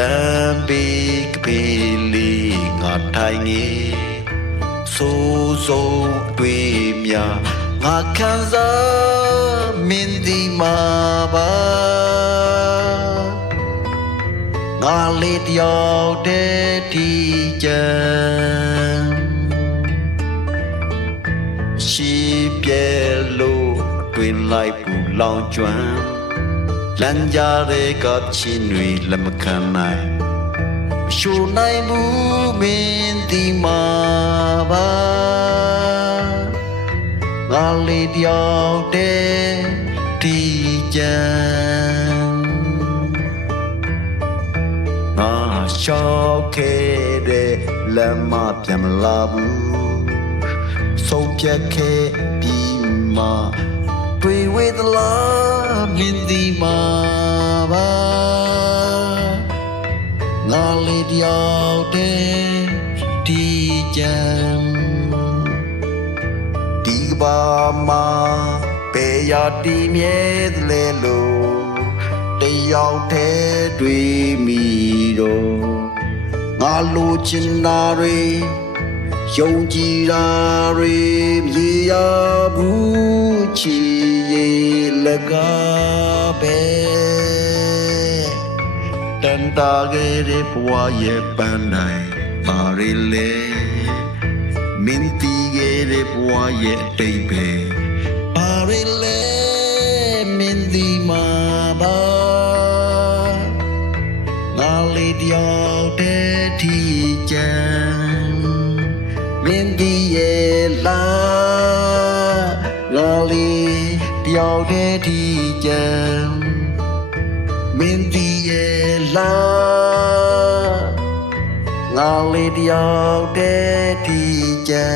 Lam big pili ngà thai nghe so dream ya ngà khăn giá min di ma ba ngà lít yao de ti chan shi bie lo twin lai pu long chuan lan ya de gặp chin nui lam khan nai shu nai bu min ti ma ba ngà lít yao de ti chan ngà shao ke de lam ma pian la bu so pia ke bi maတွေ့ဝေးသလားမြင်သည်မှာပါငါလေးတယောက်တည်းဒီကြံဒီကဘာမှာပေရတီမြဲသလဲလို့တယောက်တည်းတွေ့မိတော့ငါလိုချင်တာတွေယုံကြည်တာတွေမြေရဘူးချီရဲ့လကားပဲတန်တာခဲ့တဲ့ဘဝရဲ့ပန်းတိုင်းမာရီလေမင်းတီခဲ့တဲ့ဘဝရဲ့အတိတ်ပဲမာရီလေမင်းဒီမှာပါငါလေးတယောက်တည်းထီကျန်မင်းဒီရဲ့လာငါလေးတယောက်တည်းဒီကြံမင်းဒီရဲ့လာငါလေးတယောက်တည်းဒီကြံ